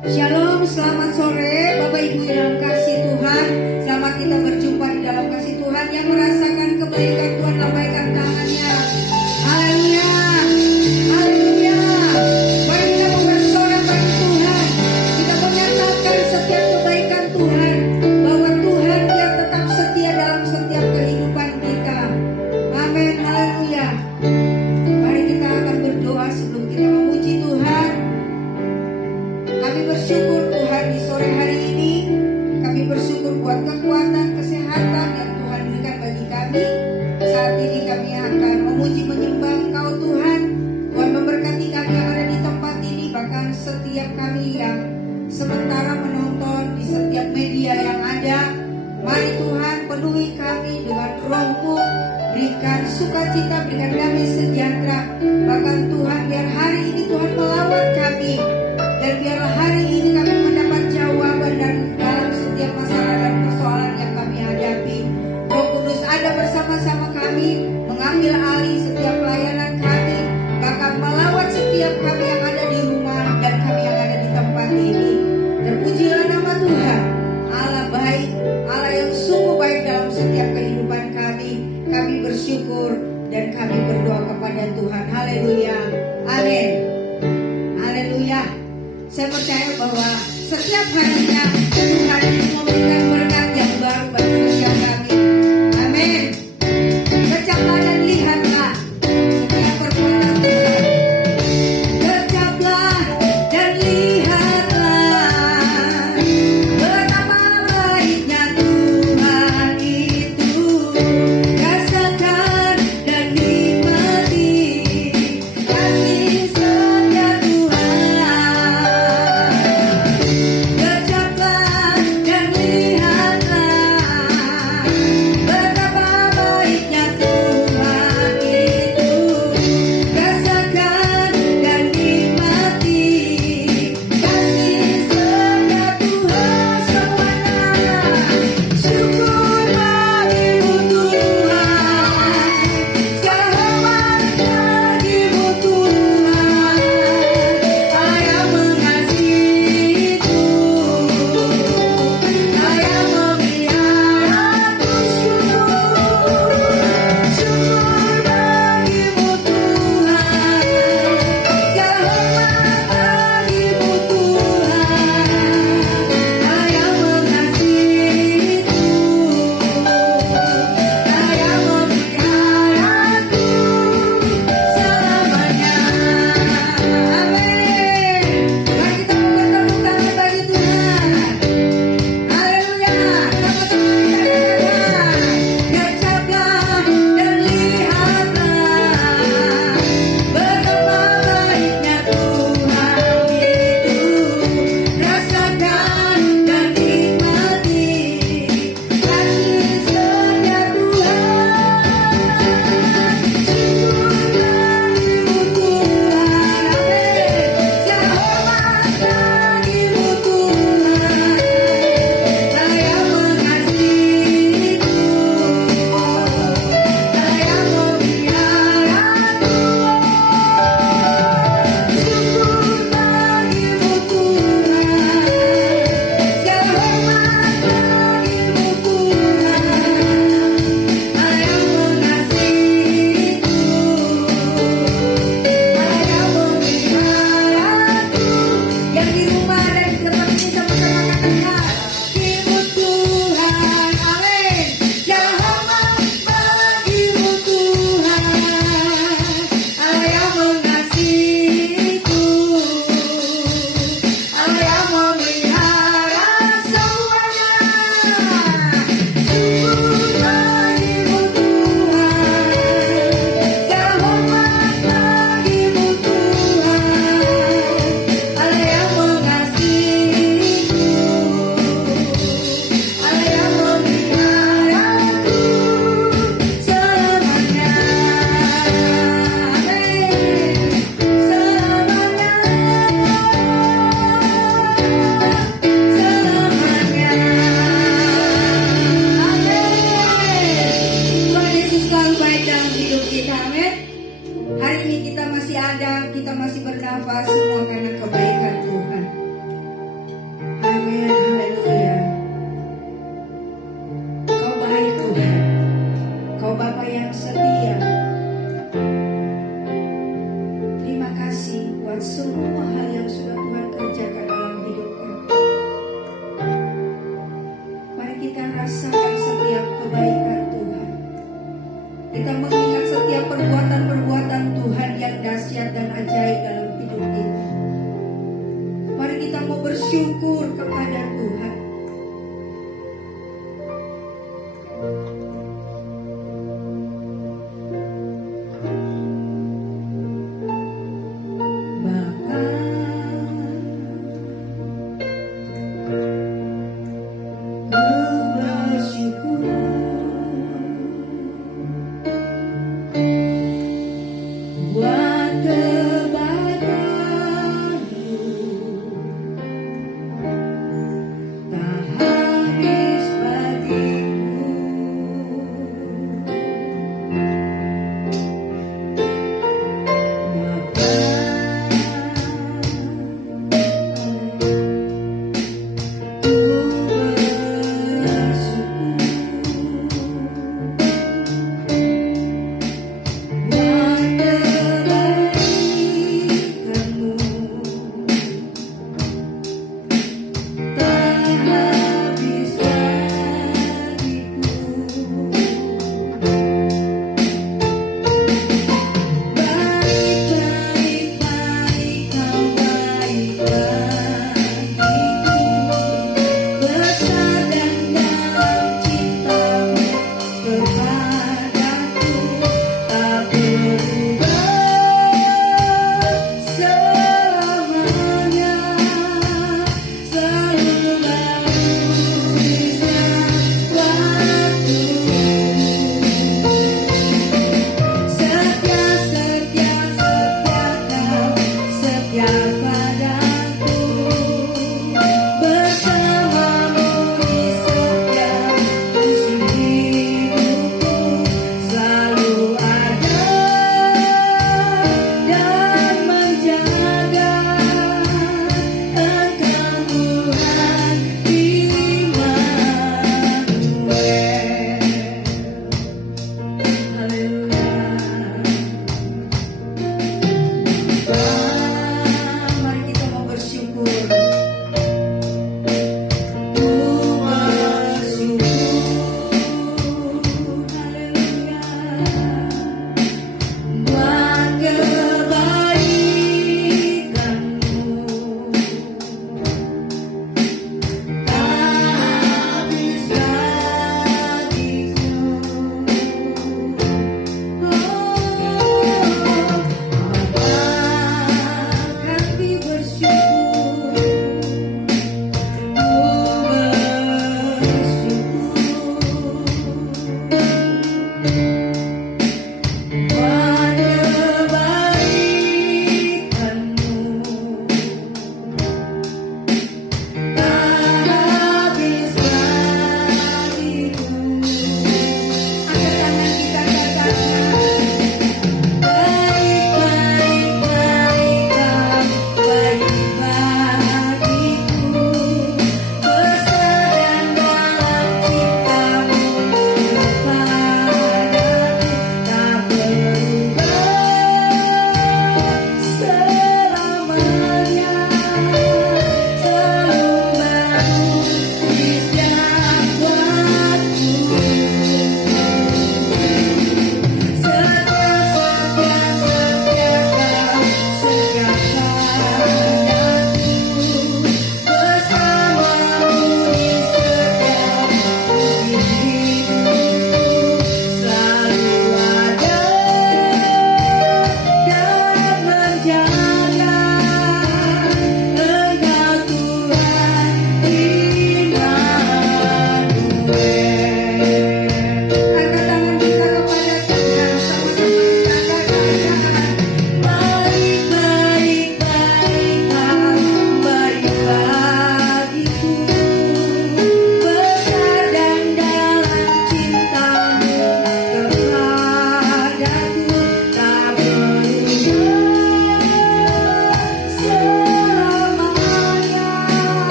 Shalom, selamat sore Bapak Ibu yang kasih Tuhan. Selamat kita berjumpa di dalam kasih Tuhan. Yang merasakan kebaikan Tuhan, lambaikan tangannya. Haleluya, haleluya. Mari kita bersorak bagi Tuhan. Kita menyatakan setiap kebaikan Tuhan, bahwa Tuhan Dia tetap setia dalam setiap kehidupan kita. Amin, haleluya. Mari kita akan berdoa sebelum kita memuji Tuhan. Kami bersyukur Tuhan di sore hari ini. Kami bersyukur buat kekuatan, kesehatan yang Tuhan berikan bagi kami. Saat ini kami akan memuji menyembah Engkau Tuhan. Tuhan memberkati kami yang ada di tempat ini. Bahkan setiap kami yang sementara menonton di setiap media yang ada. Mari Tuhan penuhi kami dengan roh-Mu. Berikan sukacita, berikan damai sejahtera. Bahkan Tuhan biar hari ini Tuhan melawat kami. Dan biarlah hari ini kami mendapat jawaban dan dalam setiap masalah dan persoalan yang kami hadapi. Roh Kudus ada bersama-sama kami, mengambil alih setiap pelayanan kami, bahkan melawat setiap kami yang ada di rumah dan kami yang ada di tempat ini. Terpujilah nama Tuhan, Allah baik, Allah yang sungguh baik dalam setiap kehidupan kami. Kami bersyukur dan kami berdoa kepada Tuhan. Haleluya, amin. Haleluya. Saya percaya bahwa setiap harinya Tuhan memberikan berkat yang baru bagi setiap kami. Amin. Kecaplah dan lihatlah setiap perbuatan Tuhan. Kecaplah dan lihatlah betapa baiknya Tuhan itu. Rasakan dan nikmati kasih setia Tuhan. Kecaplah dan lihatlah betapa baiknya Tuhan itu. Rasakan dan nikmati kasih setia Tuhan semuanya. Syukur bagimu Tuhan, selamat bagimu Tuhan. Ayah mengasihiku, Ayah memeliharaku. Syukur bagimu Tuhan, selamat bagimu Tuhan. Ayah mengasihiku, Ayah memeliharaku selamanya. Amin. Mari kita bertepuk tangan bagi Tuhan. Haleluya. Kecaplah dan lihatlah betapa baiknya Tuhan itu. Rasakan dan nikmati kasih setia Tuhan. Syukur bagimu Tuhan. Amin. Selamat bagimu Tuhan. Ayah mengasihiku, Ayah memeliharaku. Syukur bagimu Tuhan, selamat bagimu Tuhan. Ayah mengasihiku, Ayah memeliharaku. Yang di rumah dan di tempat ini sama-sama katakan, bagimu Tuhan, amin. Selamat bagimu Tuhan. Ayah mengasihiku, Ayah memelihara semuanya. Syukur bagimu Tuhan, selamat bagimu Tuhan. Ayah mengasihiku, Ayah memeliharaku selamanya. Amin. Selamanya. Selamanya. Amin. Tuhan Yesus selalu baik dalam hidup kita. Amin. Hari ini kita masih ada, kita masih bernafas, semua karena kebaikan Tuhan. buat semua hal yang sudah Tuhan kerjakan dalam hidup kami. Mari kita rasakan setiap kebaikan Tuhan. Kita mengingat setiap perbuatan-perbuatan Tuhan yang dahsyat dan ajaib dalam hidup kita. Mari kita mau bersyukur kepada Tuhan. Buat kebaikan-Mu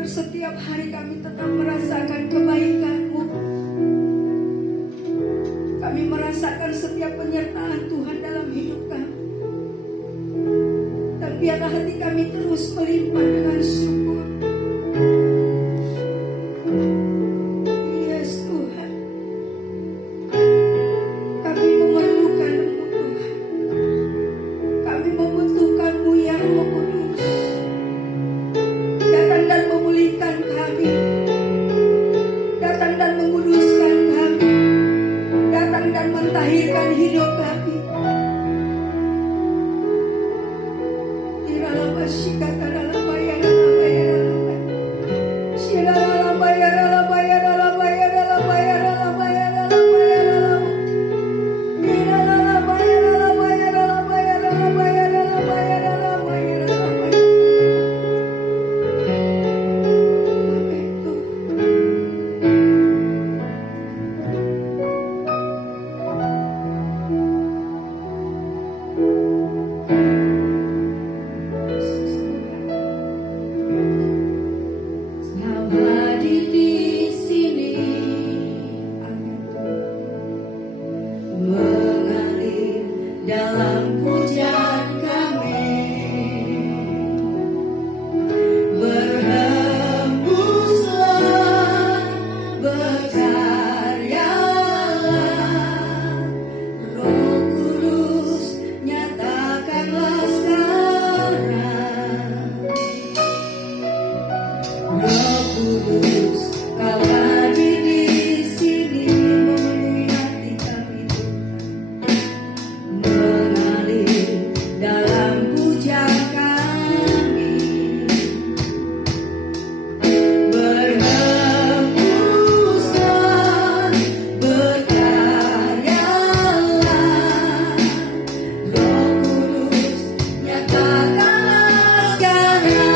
Setiap hari kami tetap merasakan kebaikan-Mu. Kami merasakan setiap penyertaan Tuhan dalam hidup kami. Dan biarlah hati kami terus melimpah dengan syukur. Yes Tuhan, kami memerlukan-Mu Tuhan. Kami membutuhkan-Mu ya Roh Kudus. Datang dan memulihkan kami, datang dan menguduskan kami, datang dan mentahirkan hidup kami. Dalam pujian kami berhembuslah, berkaryalah, Roh Kudus nyatakanlah sekarang. Roh Kudus, Kau hadir di sini memenuhi hati kami. Mengalir dalam pujian kami, berhembuslah, berkaryalah, Roh Kudus nyatakanlah sekarang.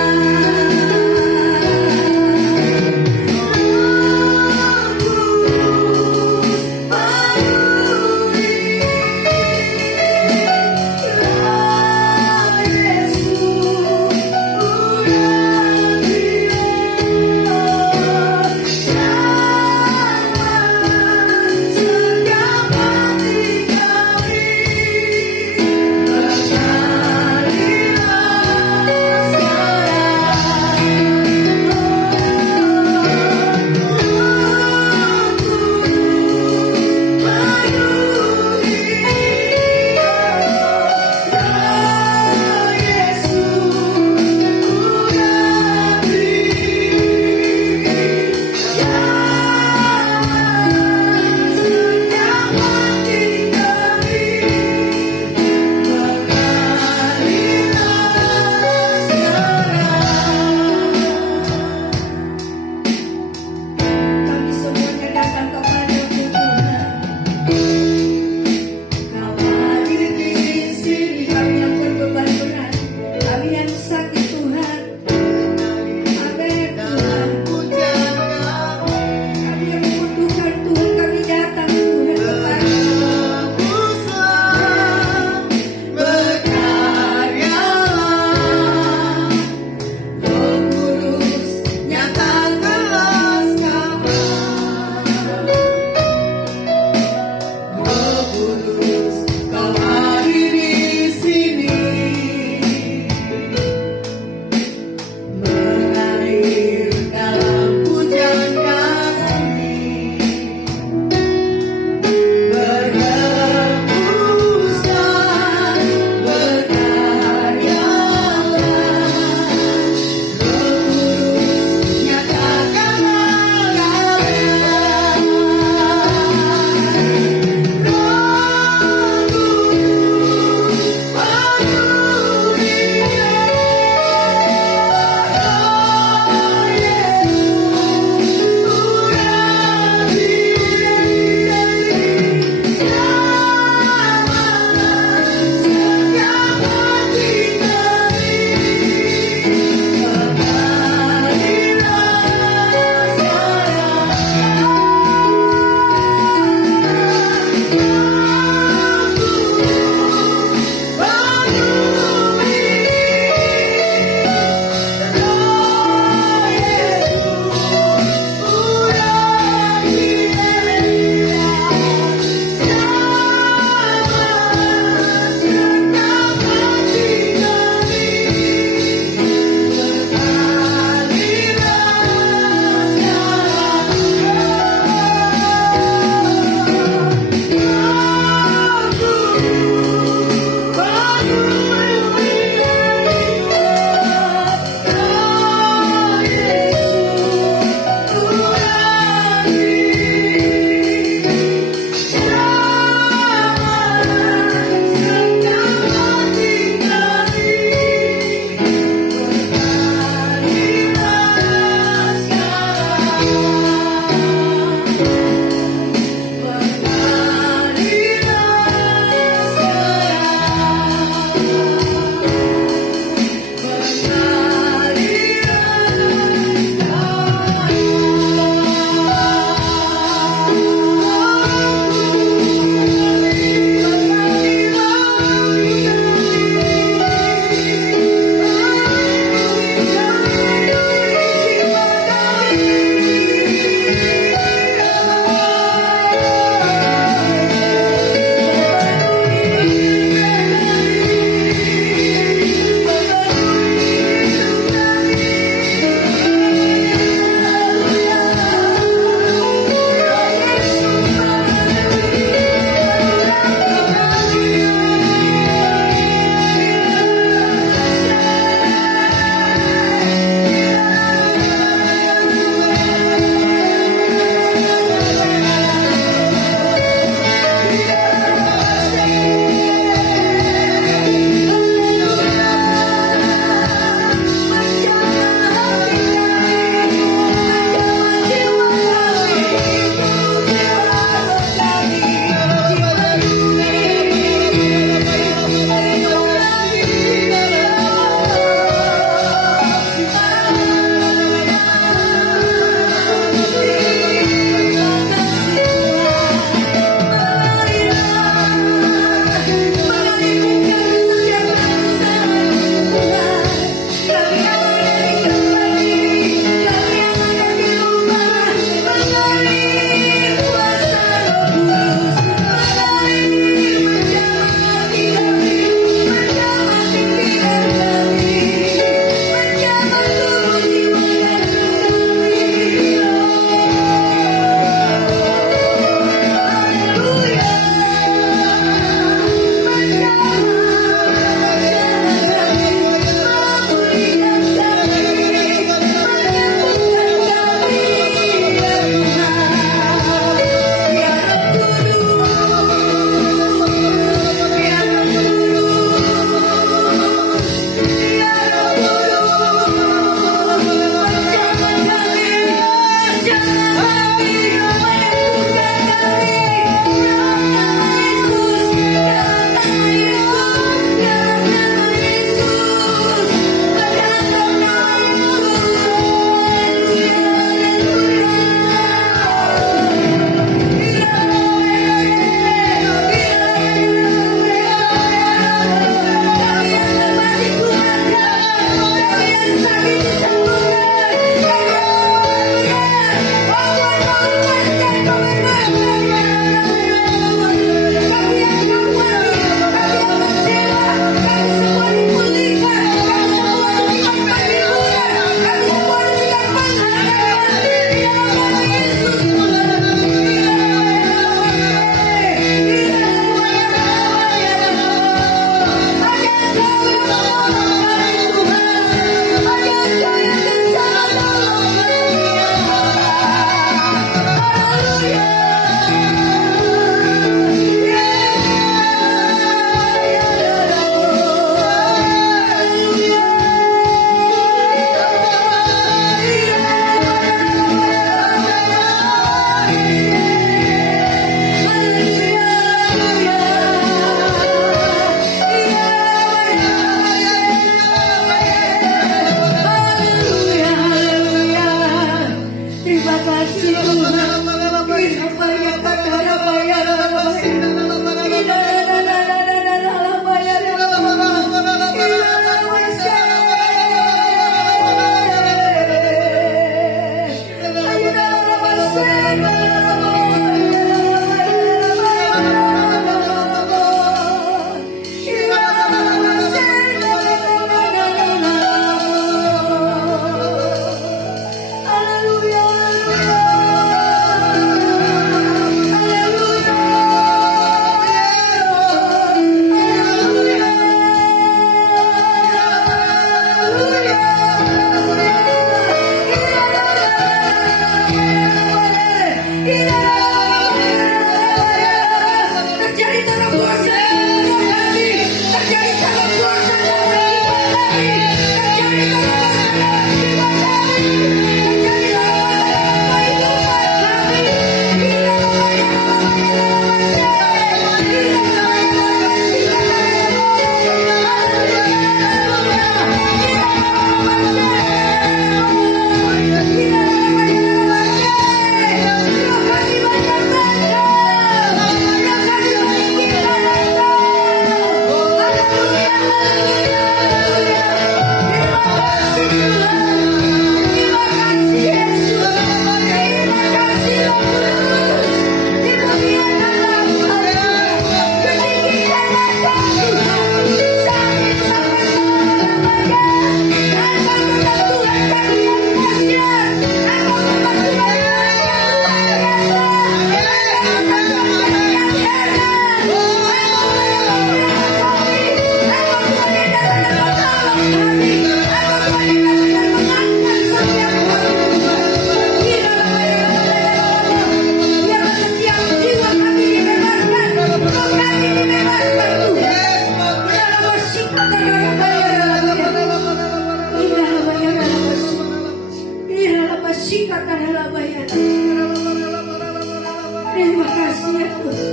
Terima kasih ya Tuhan.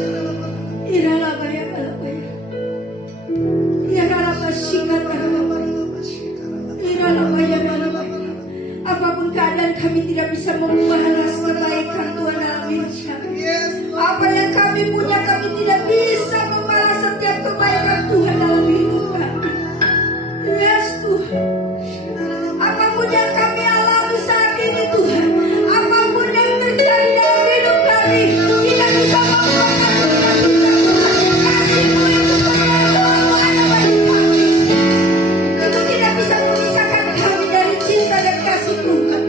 Iralabaya balabaya. Iralabaya balabaya. Apapun keadaan kami tidak bisa membalas kebaikan Tuhan dalam hidup kami. Apa yang kami punya kami tidak bisa membalas setiap kebaikan Tuhan dalam hidup kami. Yes Tuhan. Apapun yang kami alami saat ini Tuhan, apapun yang terjadi dalam hidup kami, kita bisa membalas kasih-Mu itu selalu ada bagi kami. Itu tidak bisa memisahkan kami dari cinta dan kasih Tuhan.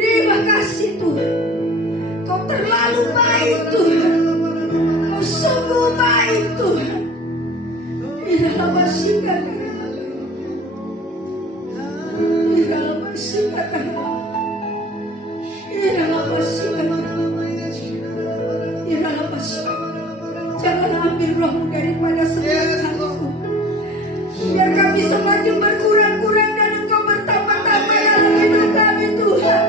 Terima kasih Tuhan. Kau terlalu baik Tuhan. Kau sungguh baik Tuhan. Jangan ambil roh-Mu daripada setiap kami. Biar kami semakin berkurang-kurang dan Engkau bertambah-tambah dalam hidup kami Tuhan.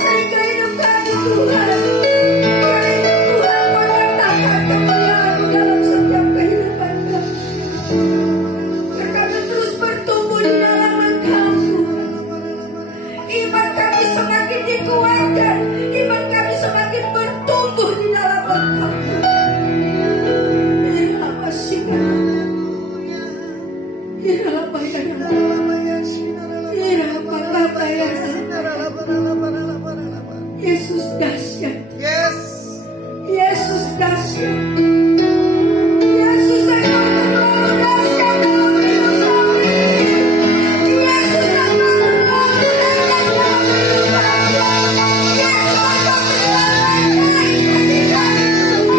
Sehingga hidup kami Tuhan, biar hidup Tuhan Kau nyatakan kemuliaan-Mu dalam setiap kehidupan kami. Biar kami terus bertumbuh di dalam Engkau Tuhan. Iman kami semakin dikuatkan, iman kami semakin bertumbuh di dalam Engkau. Yesus dahsyat. Yesus dahsyat. Yesus Engkau terlalu dahsyat dalam hidup kami. Yesus Engkau terlalu hebat dalam hidup kami. Yesus Engkau terlalu baik bagi kami.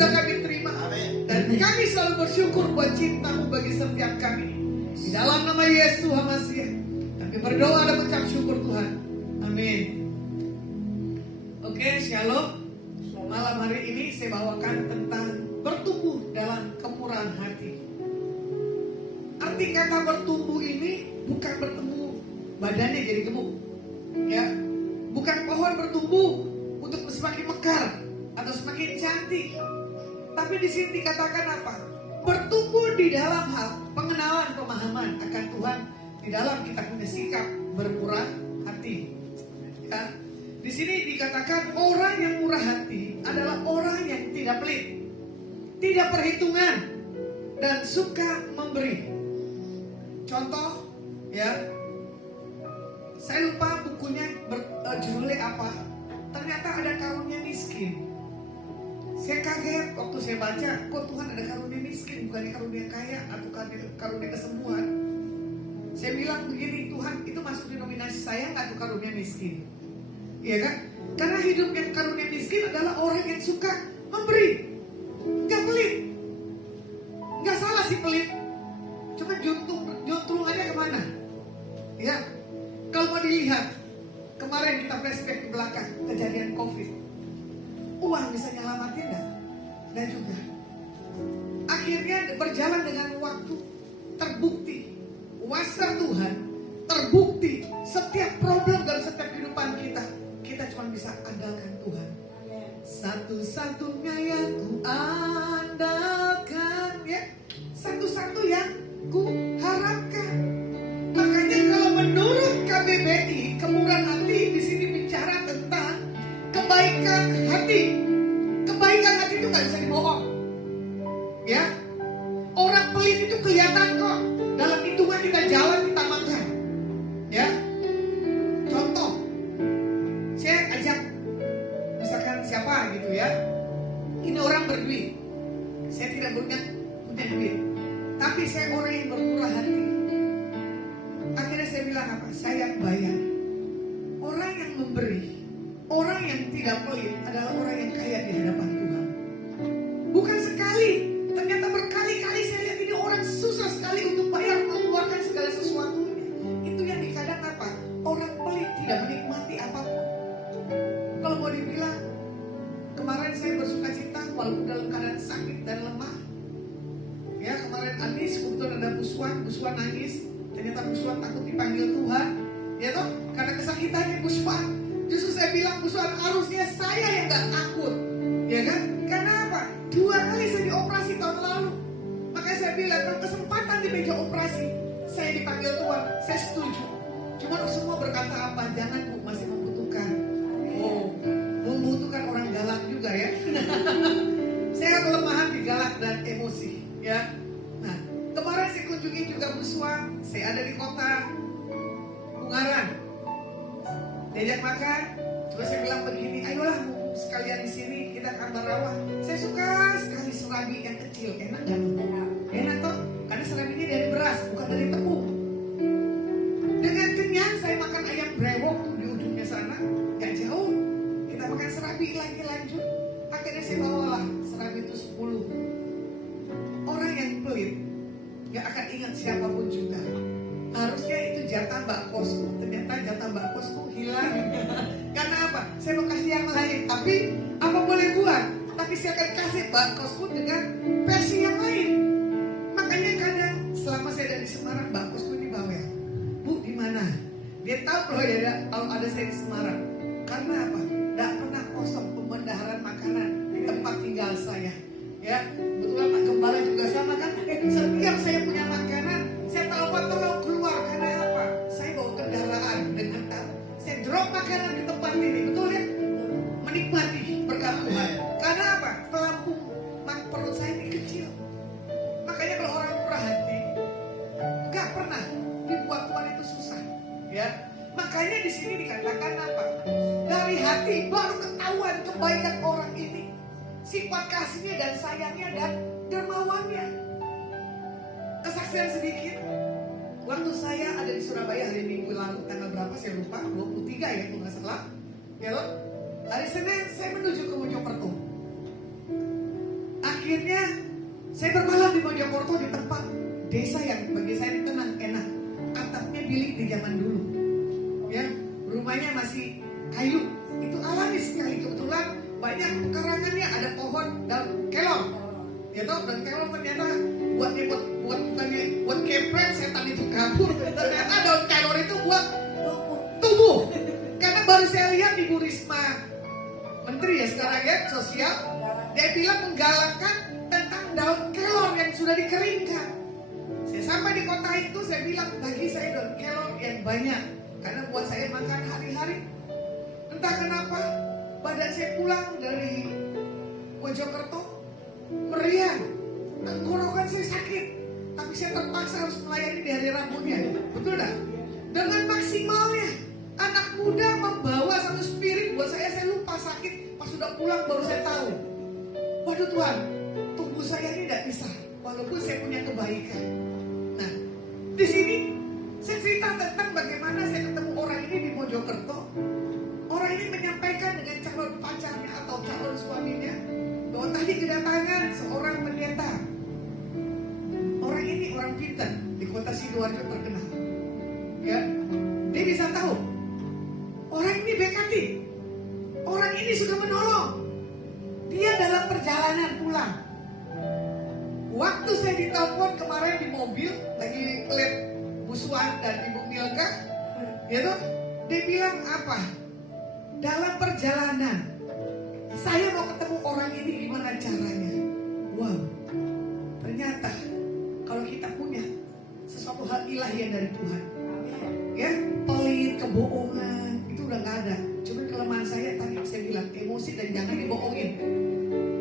sudah kami terima. Dan kami selalu bersyukur buat cintamu bagi setiap kami. Di dalam nama Yesus HaMasiah kami berdoa dan mengucap syukur Tuhan. Amin. Oke, shalom. Malam hari ini saya bawakan tentang bertumbuh dalam kemurahan hati. Arti kata bertumbuh ini bukan bertumbuh badannya jadi gemuk, ya. Bukan pohon bertumbuh untuk semakin mekar atau semakin cantik. Tapi di sini dikatakan apa? Bertumbuh di dalam hal pengenalan, pemahaman akan Tuhan, di dalam kita punya sikap bermurah hati. Ya. Di sini dikatakan orang yang murah hati adalah orang yang tidak pelit, tidak perhitungan, dan suka memberi. Contoh, ya, saya lupa bukunya judulnya apa. Ternyata ada karunia miskin. Saya kaget waktu saya baca, kok Tuhan ada karunia miskin, bukannya karunia kaya atau karunia kesembuhan. Saya bilang begini, Tuhan itu masuk di nominasi saya nggak tuh karunia miskin? Iya kan? Karena hidup yang karunia miskin adalah orang yang suka memberi, nggak pelit. Nggak salah sih pelit, cuma juntrungannya kemana? Ya, kalau mau dilihat, kemarin kita flashback ke belakang kejadian COVID, uang bisa nyelamatin enggak? Dan juga akhirnya berjalan dengan waktu, terbukti kuasa Tuhan, terbukti setiap problem dalam setiap kehidupan kita cuma bisa andalkan Tuhan. Satu-satunya yang ku andalkan, ya, satu-satu yang ku harapkan. Makanya kalau menurut KBBI, kemurahan hati di sini bicara tentang kebaikan hati. Kebaikan hati itu nggak bisa dibohong, ya. Orang pelit itu kelihatan kok. Dalam hitungan kita jalan, kita makan, ya. Contoh, saya ajak misalkan siapa gitu ya. Ini orang berduit, saya tidak punya duit, tapi saya orang yang bermurah hati. Akhirnya saya bilang apa? Saya bayar. Orang yang memberi, orang yang tidak pelit adalah orang yang kaya di hadapan Tuhan. Bukan sekali, ternyata berkali-kali saya lihat ini orang susah sekali untuk bayar, mengeluarkan segala sesuatunya. Itu yang dikadang apa? Orang pelit tidak menikmati apapun. Kalau mau dibilang, kemarin saya bersuka cita walaupun dalam keadaan sakit dan lemah. Ya, kemarin Anis kebetulan ada Buswan nangis. Ternyata Buswan takut dipanggil Tuhan, ya toh, karena kesakitannya Buswan. Justru saya bilang Buswan harusnya saya yang gak takut, ya kan? Karena apa? 2 kali saya dioperasi tahun lalu. Makanya saya bilang kalau kesempatan di meja operasi saya dipanggil Tuhan, saya setuju. Cuma semua berkata apa? Jangan Bu, masih membutuhkan. Oh, membutuhkan orang galak juga ya. Saya kelemahan di galak dan emosi, ya. Nah, kemarin saya kunjungi juga Buswan. Saya ada di kota Ungaran, diajak makan. Coba saya bilang begini, ayolah sekalian di sini kita ke Ambarawa. Saya suka sekali serabi yang kecil, enak gak? Enak toh, karena serabinya dari beras, bukan dari tepung. Dengan kenyang saya makan ayam brewok tuh di ujungnya sana, gak jauh. Kita makan serabi lagi lanjut. Akhirnya saya bawalah serabi itu 10. Orang yang pelit gak akan ingat siapapun juga. Harusnya itu jatah Mbak Kosku, ternyata jatah Mbak Kosku hilang. Karena apa? Saya mau kasih yang lain, tapi apa boleh buat? Tapi saya akan kasih Mbak Kosku dengan versi yang lain. Makanya kadang selama saya ada di Semarang, Mbak Kosku ini bawel. Bu, di mana? Dia tahu kalau ada saya di Semarang. Karena apa? Tidak pernah kosong pembendaharaan makanan di tempat tinggal saya. Ya, betul Pak Gembala juga sama kan? Setiap saya punya makanan, saya telepon keluar. Karena apa? Saya bawa kendaraan dengan saya drop makanan di tempat ini, betul ya? Menikmati berkat Tuhan. Karena apa? Pelampung perut saya ini kecil. Makanya kalau orang murah hati, gak pernah dibuat Tuhan itu susah, ya. Makanya di sini dikatakan apa? Dari hati baru ketahuan kebaikan orang ini, sifat kasihnya dan sayangnya dan dermawannya. Kesaksian sedikit. Waktu saya ada di Surabaya hari Minggu lalu, tanggal berapa saya lupa, 23 ya kalau nggak salah. Ya loh. Hari Senin saya menuju ke Mojokerto. akhirnya saya bermalam di Mojokerto di tempat desa yang bagi saya ini tenang, enak. Atapnya bilik di zaman dulu. Ya, rumahnya masih kayu. Itu alami sekali. Kebetulan banyak pekarangannya, ada pohon daun kelor. Ya toh, dan kelor ternyata buat bukannya buat kepret setan itu kabur. Ternyata daun kelor itu buat tubuh. Karena baru saya lihat Ibu Risma Menteri ya sekarang ya sosial, dia bilang menggalakkan tentang daun kelor yang sudah dikeringkan. Saya sampai di kota itu, saya bilang bagi saya daun kelor yang banyak karena buat saya makan hari-hari. Entah kenapa badan saya pulang dari Mojokerto meriang, tenggorokan saya sakit, tapi saya terpaksa harus melayani di hari Rabunya, betul tak? Dengan maksimalnya anak muda membawa satu spirit buat saya lupa sakit, pas sudah pulang baru saya tahu. Waduh Tuhan, tubuh saya ini tidak bisa, walaupun saya punya kebaikan. Nah, di sini saya cerita tentang bagaimana saya ketemu orang ini di Mojokerto. Orang ini menyampaikan dengan calon pacarnya atau calon suaminya bahwa tadi kedatangan seorang pendeta. Orang ini orang pintar di kota Sidoarjo terkenal. Ya, dia bisa tahu orang ini BKT. Orang ini sudah menolong. Dia dalam perjalanan pulang. Waktu saya ditelepon kemarin di mobil lagi lihat Bu Suan dan Ibu Milka, gitu, dia bilang apa? Dalam perjalanan saya mau ketemu orang ini, gimana caranya? Wow, ternyata kalau kita punya sesuatu hal ilahi dari Tuhan, ya, pelit, kebohongan itu udah nggak ada. Cuma kelemahan saya tadi saya bilang emosi dan jangan dibohongin.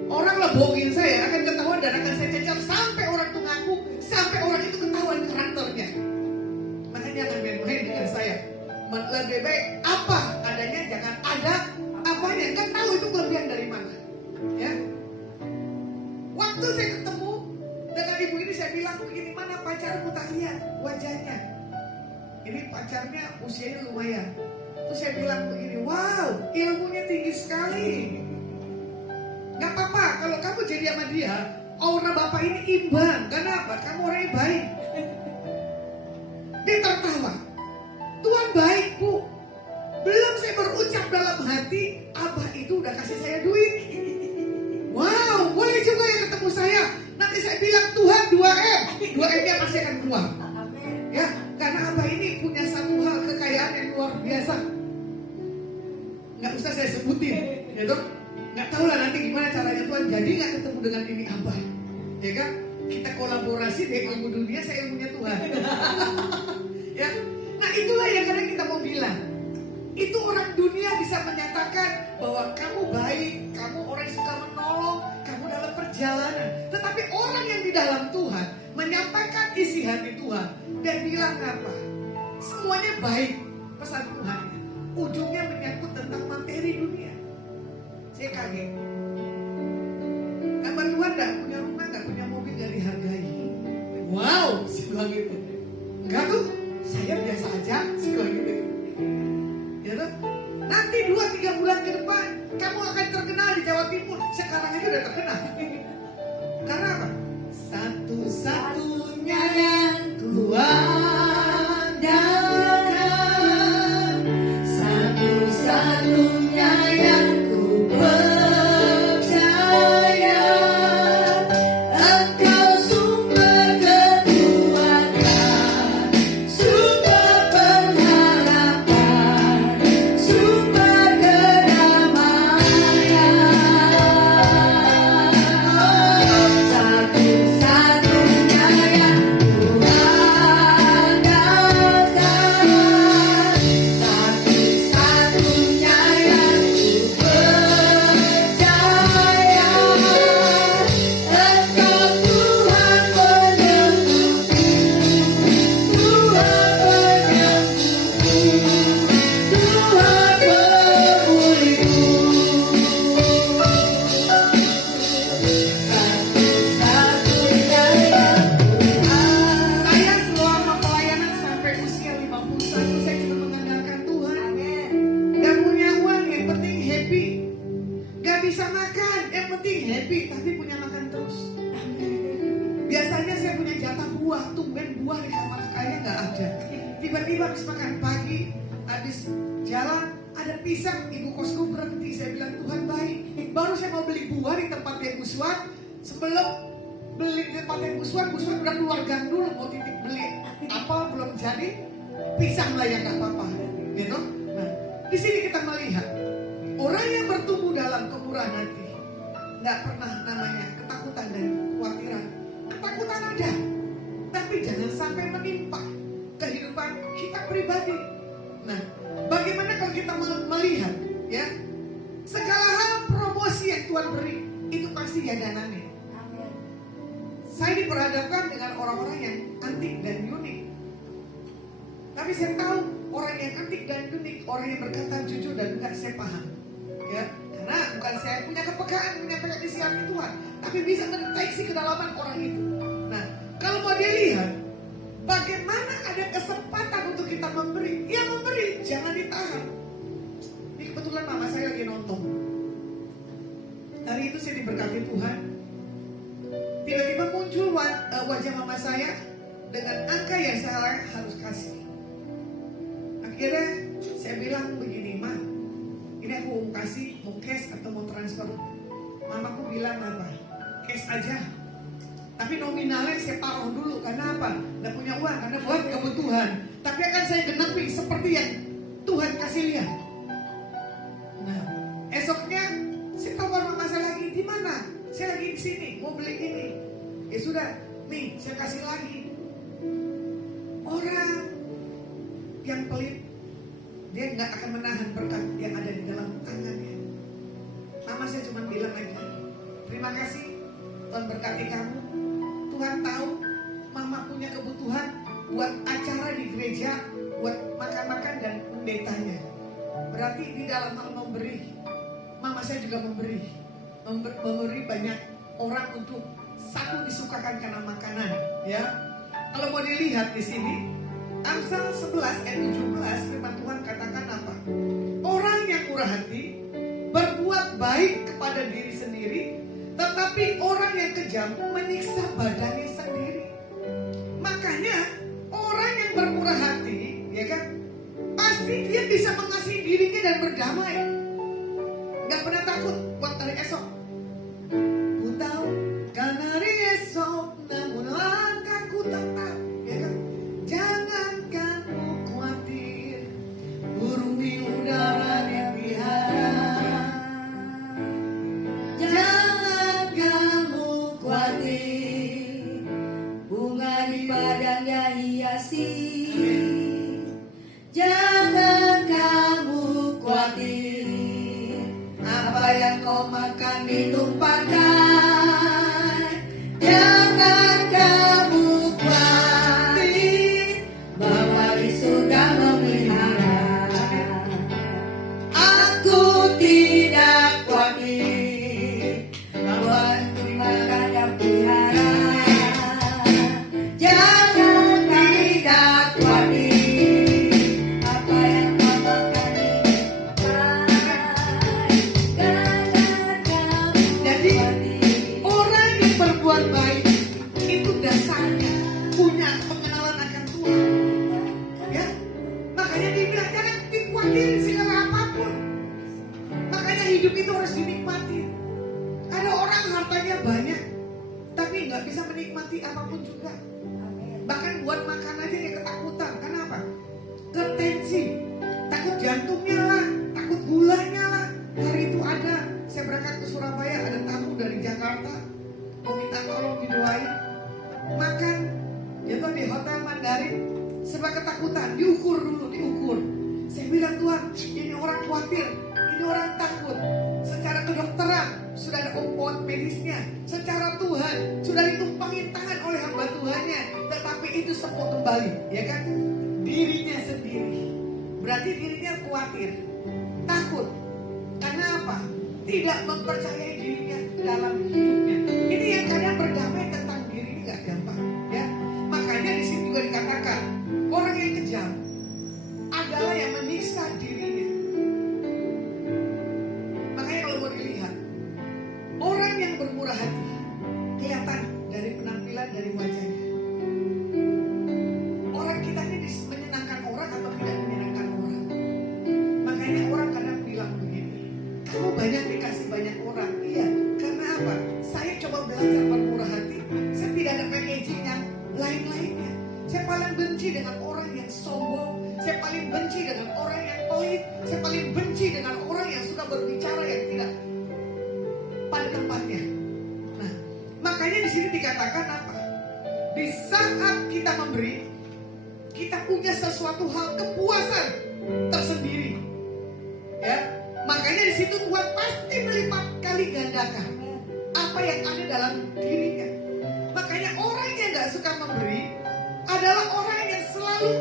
Orang lah bohongin saya akan ketahuan dan akan saya cecar sampai orang itu ngaku, sampai orang itu ketahuan karakternya. Makanya jangan main-main dengan saya. Lebih baik apa adanya, jangan ada apanya. Kan tahu itu kelebihan dari mana. Ya. Waktu saya ketemu dengan ibu ini, saya bilang begini, mana pacarmu, tak lihat wajahnya. Ini pacarnya usianya lumayan. Terus saya bilang begini, wow, ilmunya tinggi sekali. Gak apa-apa kalau kamu jadi sama dia, aura bapak ini imbang. Kenapa? Kamu orangnya baik. Dia tertawa. Tuhan baik Bu. Belum saya berucap dalam hati, Abah itu udah kasih saya duit. Wow, boleh juga ya ketemu saya. Nanti saya bilang Tuhan 2M. 2M-nya pasti akan keluar. Ya, karena Abah ini punya satu hal kekayaan yang luar biasa. Nggak usah saya sebutin, gitu. Nggak tahu lah nanti gimana caranya Tuhan. Jadi nggak ketemu dengan ini Abah, ya kan? Kita kolaborasi, dia ilmu dunia, saya ilmunya Tuhan. Ya, nah itulah yang kadang kita mau bilang. Itu orang dunia bisa menyatakan bahwa kamu baik, kamu orang yang suka menolong, kamu dalam perjalanan. Tetapi orang yang di dalam Tuhan menyampaikan isi hati Tuhan dan bilang apa? Semuanya baik, pesan Tuhan. Ujungnya menyangkut tentang materi dunia. Saya kaget. Hamba Tuhan gak punya rumah, gak punya mobil, gak dihargai. Wow, si bilang gitu. Enggak tuh, saya biasa aja, si bilang gitu. Ya tuh, nanti 2-3 bulan ke depan kamu akan terkenal di Jawa Timur. Sekarang aja udah terkenal. Karena apa? Satu-satunya yang kuandalkan, satu-satunya yang ku percaya, Engkau sumber kekuatan, sumber pengharapan, sumber kedamaian. buah di kamar kayaknya nggak ada. Tiba-tiba habis makan pagi, habis jalan ada pisang, ibu kosku berhenti. Saya bilang Tuhan baik. Baru saya mau beli buah di tempat Debusuan, sebelum beli di tempat Debusuan udah keluar gang dulu mau titip beli apel belum jadi, pisang lah yang nggak apa-apa, gitu. Nah, di sini kita melihat orang yang bertumbuh dalam kemurahan hati nggak pernah namanya ketakutan dan kekhawatiran. Ketakutan ada, tapi jangan sampai menimpa kehidupan kita pribadi. Nah, bagaimana kalau kita melihat ya segala hal promosi yang Tuhan beri itu pasti ada dananya. Saya diperhadapkan dengan orang-orang yang antik dan unik. Tapi saya tahu orang yang antik dan unik, orang yang berkata jujur dan enggak, saya paham. Ya, karena bukan saya punya kepekaan menyampaikan isi hati Tuhan, tapi bisa mendeteksi kedalaman orang itu. Nah, kalau mau dilihat bagaimana ada kesempatan untuk kita memberi, ya memberi, jangan ditahan. Ini kebetulan mama saya lagi nonton. Hari itu saya diberkati Tuhan. Tiba-tiba muncul wajah mama saya dengan angka yang saya harus kasih. Akhirnya saya bilang begini, Ma, ini aku mau kasih, mau cash atau mau transfer? Mamaku bilang apa? Cash aja. Tapi nominalnya saya taruh dulu, karena apa? Nggak punya uang, karena buat kebutuhan. Tapi akan saya genapi seperti yang Tuhan kasih lihat. Nah, esoknya saya telepon mama saya lagi, di mana? Saya lagi di sini, mau beli ini. Ya sudah, nih saya kasih lagi. Orang yang pelit, dia nggak akan menahan berkat yang ada di dalam tangannya. Mama saya cuma bilang lagi, terima kasih Tuhan berkati kamu. Tuhan tahu mama punya kebutuhan buat acara di gereja, buat makan-makan dan pendetanya. Berarti di dalam hal memberi, mama saya juga memberi banyak orang untuk satu disukakan karena makanan, ya. Kalau mau dilihat di sini, Amsal 11 ayat 17 firman Tuhan katakan apa? Orang yang murah hati berbuat baik kepada diri sendiri, tetapi orang yang kejam menyiksa badannya sendiri. Makanya orang yang bermurah hati, ya kan, pasti dia bisa mengasihi dirinya dan berdamai. Gak pernah takut buat hari esok. Ku tahu kan hari esok, namun langkahku tetap, ya kan. Jangan kamu khawatir, burung di udara yang dihara. Jangan kamu khawatir, bunga di padangnya hiasi. Jangan kamu khawatir, apa yang kau makan ditumpahkan. Jangan kamu khawatir, Bapa di surga memelihara. Aku tidak khawatir, bahwa makan dan pelihara. Jangan tidak khawatir, apa yang kau makan ditumpahkan. Jangan kamu Jadi khawatir. orang yang berbuat baik itu dasarnya punya pengenalan akan Tuhan, ya. Makanya dibilang jangan dikhawatirin segala apapun. Makanya hidup itu harus dinikmati. Ada orang hartanya banyak, tapi nggak bisa menikmati apapun juga. Bahkan buat makan aja dia ketakutan. Kenapa? Ketensi, takut jantungnya lah, takut gulanya lah. Hari itu ada, saya berangkat ke Surabaya, ada tamu dari Jakarta, mau minta tolong didoain. Makan, itu di Hotel Mandarin, serba ketakutan, diukur dulu, diukur. Saya bilang Tuhan, ini orang khawatir, ini orang takut. Secara kedokteran sudah ada obat medisnya, secara Tuhan sudah ditumpangin tangan oleh hamba Tuhannya, tetapi itu semua kembali, ya kan? Dirinya sendiri. Berarti dirinya khawatir, takut. Karena apa? Tidak mempercayai dirinya dalam hidupnya. Ini yang kadang berdamai tentang diri ini gak gampang, ya. Makanya di sini juga dikatakan orang yang kejam adalah yang menyiksa dirinya. Makanya kalau mau dilihat, orang yang bermurah hati kelihatan dari penampilan, dari wajahnya. dengan orang yang sombong. Saya paling benci dengan orang yang pelit. Saya paling benci dengan orang yang suka berbicara yang tidak pada tempatnya. Nah, makanya di sini dikatakan apa? Di saat kita memberi, kita punya sesuatu hal kepuasan tersendiri. Ya, makanya di situ Tuhan pasti melipat kali gandakan apa yang ada dalam dirinya. Makanya orang yang gak suka memberi adalah orang yang selalu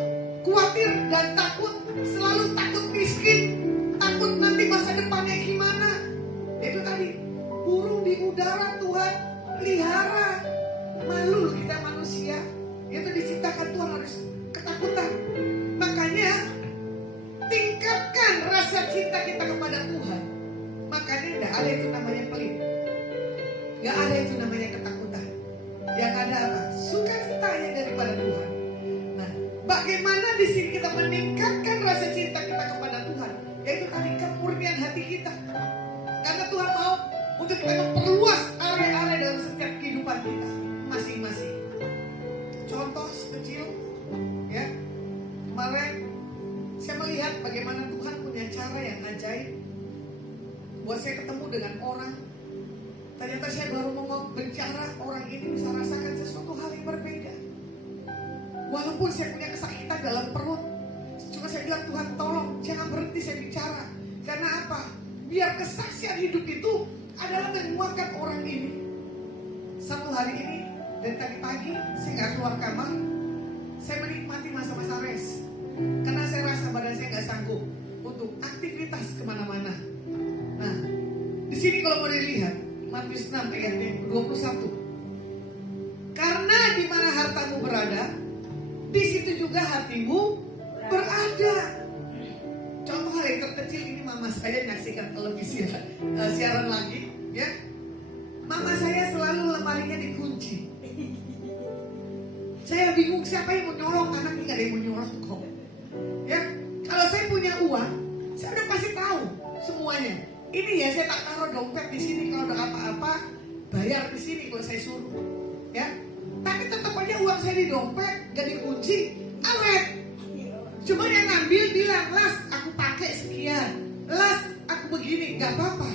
khawatir dan takut, selalu takut miskin, takut nanti masa depannya gimana. Itu tadi, burung di udara Tuhan pelihara. Malu kita manusia, itu diciptakan Tuhan harus ketakutan. Makanya tingkatkan rasa cinta kita kepada Tuhan. Makanya tidak ada itu namanya pelit, gak ada itu namanya ketakutan. Yang ada apa? Sukacitanya daripada Tuhan. Nah, bagaimana di sini kita meningkatkan rasa cinta kita kepada Tuhan? Yaitu tadi kemurnian hati kita. Karena Tuhan mau untuk kita memperluas area-area dalam setiap kehidupan kita masing-masing. Contoh kecil, ya. Kemarin saya melihat bagaimana Tuhan punya cara yang ajaib buat saya ketemu dengan orang. Ternyata saya baru mau bicara, orang ini bisa rasakan sesuatu hal yang berbeda. Walaupun saya punya kesakitan dalam perut, cuma saya bilang, Tuhan tolong jangan berhenti saya bicara. Karena apa? Biar kesaksian hidup itu adalah menguatkan orang ini. Satu hari ini dan tadi pagi saya nggak keluar kamar, saya menikmati masa-masa rest. Karena saya rasa badan saya nggak sanggup untuk aktivitas kemana-mana. Nah, di sini kalau mau dilihat Matius 6 ayat 21. Karena di mana hartamu berada, di situ juga hatimu berada. Contoh hal yang terkecil ini, mama saya menyaksikan televisi siaran lagi, ya. Mama saya selalu lemarinya dikunci. Saya bingung siapa yang mau nyolong, karena nggak ada yang mau nyolong kok. Ya, kalau saya punya uang, saya udah pasti tahu semuanya. Ini ya saya tak taruh dompet di sini, kalau ada apa-apa bayar di sini kalau saya suruh. Ya, tapi tetap aja uang saya di dompet gak dikunci, awet. Cuma yang ngambil bilang, Las aku pakai sekian, Las aku begini, gak apa-apa.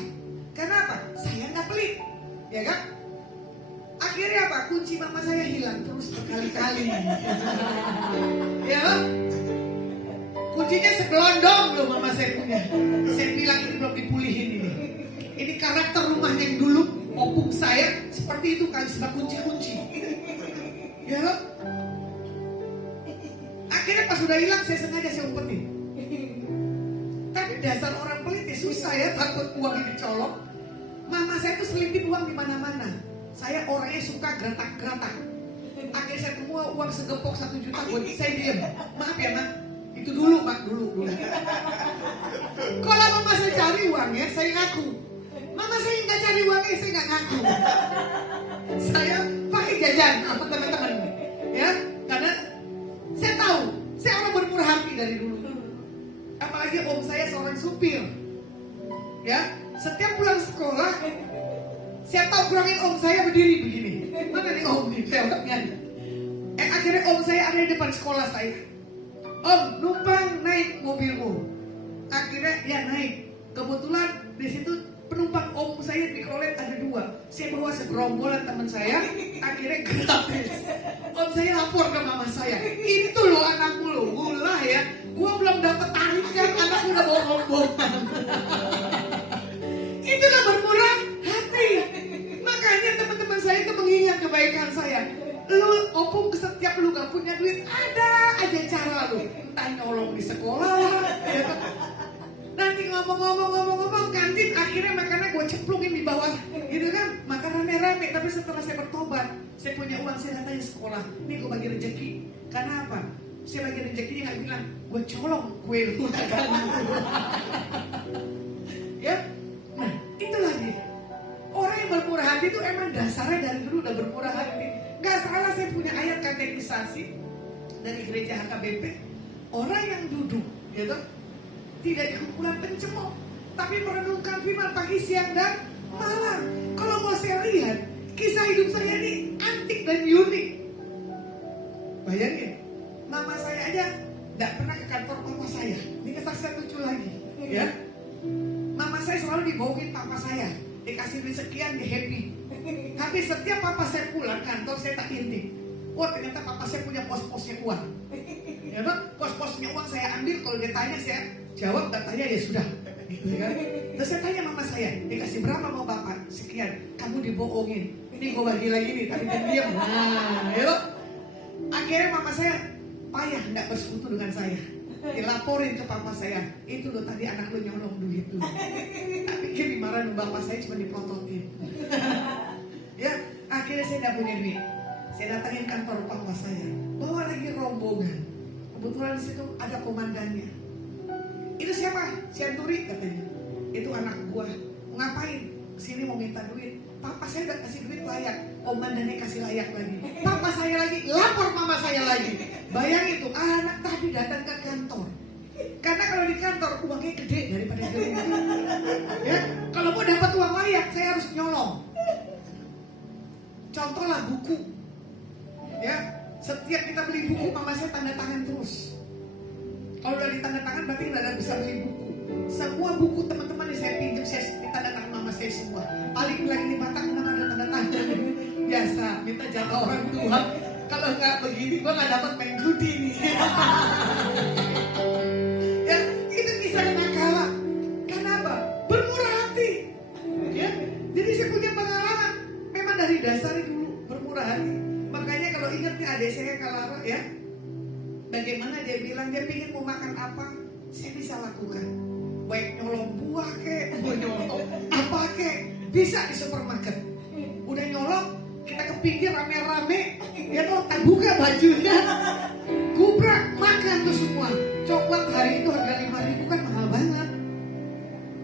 Karena apa? Saya gak pelit, ya kan? Akhirnya apa? Kunci mama saya hilang terus berkali-kali. Ya kan? Kuncinya segelondong loh mama saya punya. Saya bilang ini belum dipulihin ini. Ini karakter rumah yang dulu opung saya seperti itu kali, sebab kunci-kunci. Ya loh. Akhirnya pas udah hilang saya sengaja saya umpetin. Tapi dasar orang pelit ya susah ya, takut uangnya dicolong. Mama saya tuh selipin uang di mana-mana. Saya orangnya suka geratak-geratak. Akhirnya saya temu uang segepok 1 juta buat saya diem. Maaf ya mak, itu dulu mak, dulu. Kalau mama saya cari uangnya, saya ngaku. Mama saya nggak cari uangnya, saya nggak ngaku. Saya pakai jajan sama teman-teman, ya, karena saya tahu saya orang bermurah hati dari dulu. Apalagi om saya seorang supir, ya. Setiap pulang sekolah, saya tahu pulangin om saya berdiri begini. Mana nih om nih, peleknya. Akhirnya om saya ada di depan sekolah saya. Om, numpang naik mobilmu. Akhirnya ya naik. Kebetulan di situ penumpang om saya di Krolet ada 2. Saya bawa segerombolan teman saya. Akhirnya gratis. Om saya lapor ke mama saya. Itu loh anakku loh, gula ya. Gua belum dapat tarikan, anakku udah bawa rombongan. Itulah bermurah hati. Makanya teman-teman saya itu mengingat kebaikan saya. Lu opung setiap lu gak punya duit, ada aja cara lu. Entah nyolong di sekolah, ya. Nanti ngomong-ngomong kantin, akhirnya makannya gue ceplungin di bawah, gitu kan. Makan rame-rame. Tapi setelah saya bertobat, saya punya uang, saya datang di sekolah. Ini gue bagi rezeki. Karena apa? Saya bagi rezekinya gak bilang gue colong kue lu. Ya. Nah, itulah dia. Orang yang bermurah hati itu emang dasarnya dari dulu udah bermurah hati. Gak salah saya punya ayat katekisasi dari gereja HKBP. Orang yang duduk, gitu, tidak di kumpulan pencemooh, tapi merenungkan firman pagi, siang, dan malam. Kalau mau saya lihat, kisah hidup saya ini antik dan unik. Bayangin, mama saya aja nggak pernah ke kantor mama saya. Ini kesaksian lucu lagi, ya. Mama saya selalu dibohongin papa saya, dikasih duit sekian, dia happy. Tapi setiap papa saya pulang kantor, saya tak intip. Oh, ternyata papa saya punya pos-posnya uang. Ya kan? Pos-posnya uang saya ambil, kalau dia tanya saya jawab, dan tanya ya sudah. Gitu kan? Terus saya tanya mama saya, dikasih berapa mau bapak? Sekian. Kamu dibohongin. Ini gue bagi lagi nih, tapi dia diam. Nah, ya. Akhirnya mama saya payah nggak bersekutu dengan saya. Dilaporin ke papa saya, itu loh tadi anak lo nyolong duit tuh. Tak pikir dimarahin bapak saya, cuma diprototin. Ya, akhirnya saya nggak punya duit. Saya datangin kantor papa saya, bawa lagi rombongan. Kebetulan di situ ada komandannya. Itu siapa? Sianturi katanya. Itu anak gua. Ngapain? Sini mau minta duit. Papa saya udah kasih duit layak, komandannya kasih layak lagi. Papa saya lagi lapor mama saya lagi. Bayangin tuh, anak tadi datang ke kantor. Karena kalau di kantor uangnya gede daripada di rumah. Ya, kalau mau dapat uang layak, saya harus nyolong. Contohlah buku. Ya, setiap kita beli buku, mama saya tanda tangan terus. Kalau udah ditanda tangan, berarti nggak ada bisa beli buku. Semua buku teman-teman yang saya pinjam, saya tanda tangan mama saya semua. Paling lagi di Batam, kenapa ada tanda tangan? Biasa, minta jatah orang tua. Kalau nggak begini, gue nggak dapat main judi nih. Ya, itu kisah nakala. Kenapa? Bermurah hati. Ya, jadi saya punya pengalaman. Memang dari dasar dulu bermurah hati. Makanya kalau ingat nih adik saya Kalara ya, bagaimana dia bilang dia pingin mau makan apa, saya bisa lakukan. Baik nyolong buah kek, nyolong apa kek, bisa di supermarket. Udah nyolong, kita ke pinggir rame-rame, ya tuh tak buka bajunya, gubrak makan tuh semua. Coklat hari itu harga 5.000 kan mahal banget.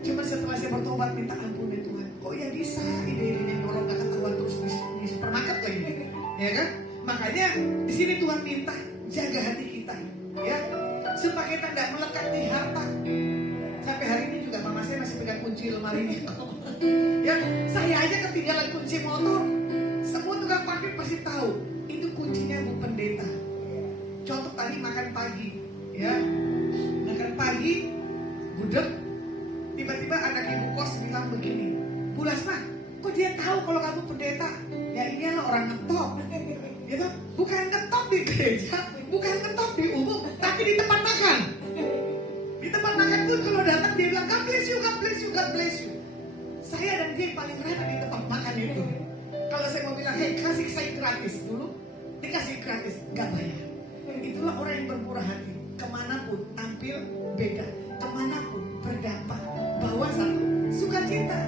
Cuma setelah saya bertobat minta ampun ya Tuhan, kok ya bisa ide-idenya nyolong gak ketahuan terus di supermarket lagi, ya kan? Makanya di sini Tuhan minta jaga hati kita, ya, supaya kita tidak melekat di harta. Sampai hari ini juga mama saya masih pegang kunci lemari ini. Ya, saya aja ketinggalan kunci motor. Semua tukang parkir pasti tahu itu kuncinya Bu Pendeta. Contoh tadi makan pagi, ya, makan pagi, budek. Tiba-tiba anak ibu kos bilang begini, Bu Lasma, kok dia tahu kalau kamu pendeta? Ya iyalah orang ngetop. Gitu, bukan ngetop di gereja, bukan ngetop di umum, tapi di tempat makan. Di tempat makan pun kalau datang dia bilang God bless you, God bless you, God bless you. Saya dan dia yang paling rela di tempat makan itu. Kalau saya mau bilang, hey kasih saya gratis dulu, dikasih gratis, nggak bayar. Itulah orang yang bermurah hati. Kemanapun tampil beda, kemanapun berdampak, bawa satu sukacita.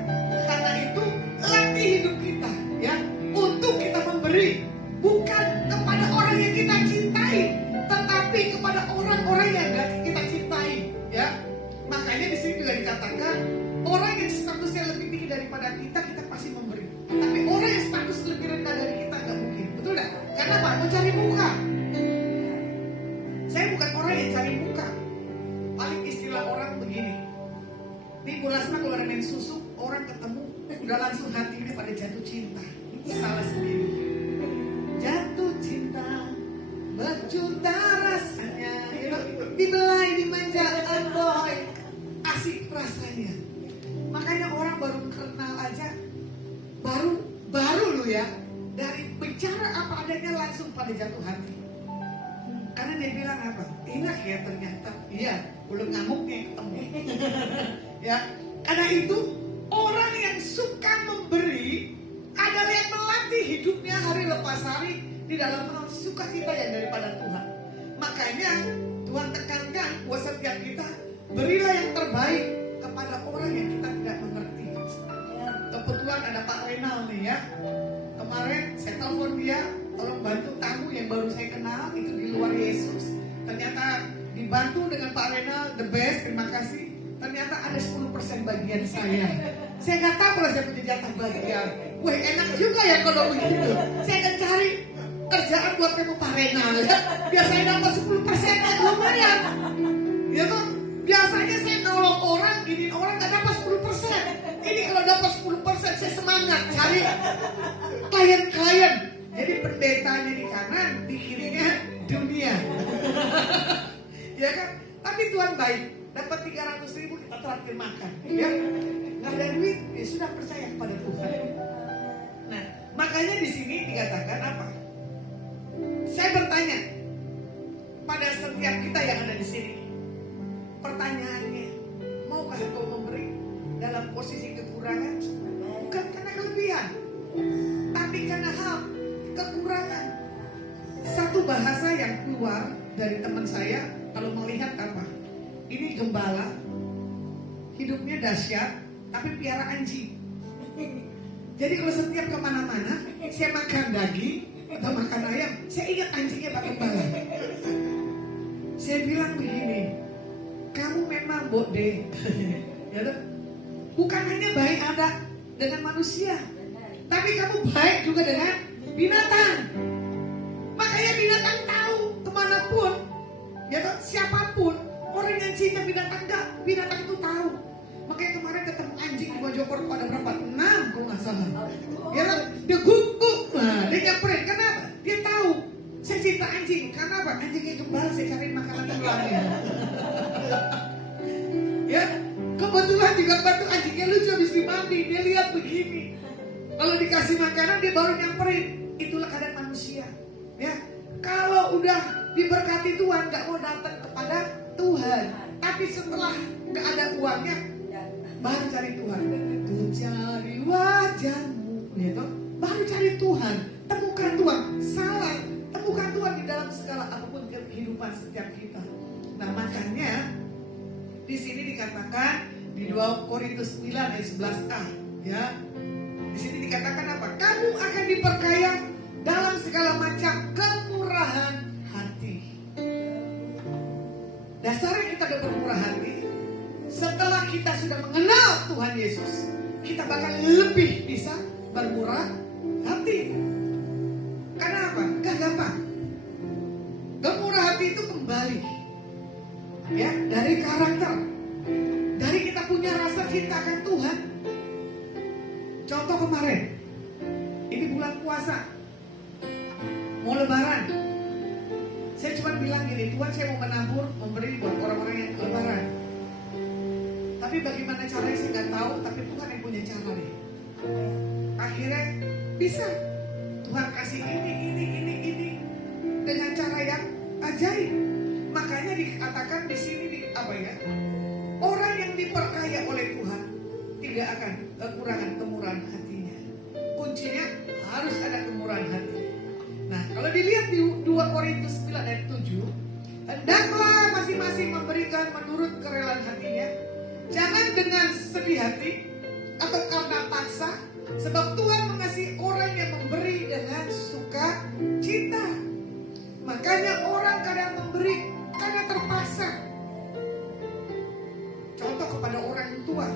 Karena itu latih hidup kita, ya, untuk kita memberi. Bukan kepada orang yang kita cintai, tetapi kepada orang-orang yang gak kita cintai, ya. Makanya di sini juga dikatakan orang yang statusnya lebih tinggi daripada kita, kita pasti memberi. Tapi orang yang status lebih rendah dari kita gak mungkin, betul gak? Karena apa? Mau cari muka. Saya bukan orang yang cari muka. Paling istilah orang begini. Nih Bu Lasma kalau ada main susu, orang ketemu udah langsung hatinya pada jatuh cinta. Salah sendiri. Jatuh cinta, berjuta rasanya, dibelai, dimanja, boy, asik rasanya. Makanya orang baru kenal aja, baru lu ya, dari bicara apa adanya langsung pada jatuh hati. Karena dia bilang apa? Enak ya ternyata, iya, belum ngamuknya ketemu. Ya, karena itu orang yang suka memberi adalah yang melatih hidupnya hari lepas hari di dalam hal sukacita yang daripada Tuhan. Makanya Tuhan tekankan buat setiap kita, berilah yang terbaik kepada orang yang kita tidak mengerti. Kebetulan ada Pak Renal nih ya. Kemarin saya telepon dia, tolong bantu tamu yang baru saya kenal itu di luar Yesus. Ternyata dibantu dengan Pak Renal, the best, terima kasih. Ternyata ada 10% bagian saya. Saya nggak tahu kalau saya punya jatah bagian. Wah enak juga ya kalau begitu. Saya akan cari kerjaan buat kamu Pak Renal ya. Biasanya dapat 10% kan lumayan. Ya toh, biasanya saya nolong orang, giniin orang nggak dapat 10%. Ini kalau dapat 10% saya semangat cari klien-klien. Jadi pendetanya di kanan, di kirinya dunia. Ya kan? Tapi Tuhan baik. Dapat 300.000 kita traktir makan. Ya, nggak ada duit, ya sudah percaya kepada Tuhan. Nah, makanya di sini dikatakan apa? Saya bertanya pada setiap kita yang ada di sini. Pertanyaannya, maukah kau memberi dalam posisi kekurangan? Bukan karena kelebihan, tapi karena hal kekurangan. Satu bahasa yang keluar dari teman saya kalau melihat apa? Ini gembala, hidupnya dahsyat, tapi piara anjing. Jadi kalau setiap kemana-mana, saya makan daging atau makan ayam, saya ingat anjingnya Pak Gembala. Saya bilang begini, kamu memang bode, ya toh? Bukan hanya baik ada dengan manusia, tapi kamu baik juga dengan binatang. Makanya binatang tahu kemanapun, ya toh, siapapun orang yang cinta binatang enggak, binatang itu tahu. Makanya kemarin ketemu anjing di Mojokerto ada berapa? 6 kalau nggak salah. Ya toh, dia guguk, nah dia nyamperin. Kenapa? Dia tahu saya cinta anjing. Karena apa? Anjingnya gembala, saya cariin makanan terlarang. Ya, kebetulan juga bantu anjingnya lucu habis dimandi. Dia lihat begini. Kalau dikasih makanan dia baru nyamperin. Itulah keadaan manusia. Ya, kalau udah diberkati Tuhan nggak mau datang kepada Tuhan. Tapi setelah nggak ada uangnya, baru cari Tuhan. Ku cari wajahmu, gitu. Baru cari Tuhan. Temukan Tuhan. Salah. Temukan Tuhan di dalam segala apapun kehidupan setiap kita. Nah, makanya di sini dikatakan di 2 Korintus 9 ayat 11a, ya. Di sini dikatakan apa? Kamu akan diperkaya dalam segala macam kemurahan hati. Dasarnya kita ada bermurah hati. Setelah kita sudah mengenal Tuhan Yesus, kita bakal lebih bisa bermurah hati. Karena apa? Gak gampang. Bermurah hati itu kembali, ya, dari karakter, dari kita punya rasa cinta akan Tuhan. Contoh kemarin, ini bulan puasa, mau lebaran. Saya cuma bilang gini, Tuhan saya mau menabur, memberi buat orang-orang yang lebaran. Tapi bagaimana caranya saya nggak tahu, tapi Tuhan yang punya cara nih. Akhirnya bisa Tuhan kasih ini dengan cara yang ajaib. Makanya dikatakan di sini apa ya? Orang yang diperkaya oleh Tuhan tidak akan kekurangan kemurahan hatinya. Kuncinya harus ada kemurahan hati. Nah, kalau dilihat di 2 Korintus 9 ayat 7, hendaklah masing-masing memberikan menurut kerelaan hatinya. Jangan dengan sedih hati atau karena paksa, sebab Tuhan mengasihi orang yang memberi dengan sukacita. Makanya orang kadang memberi karena terpaksa. Contoh kepada orang tua,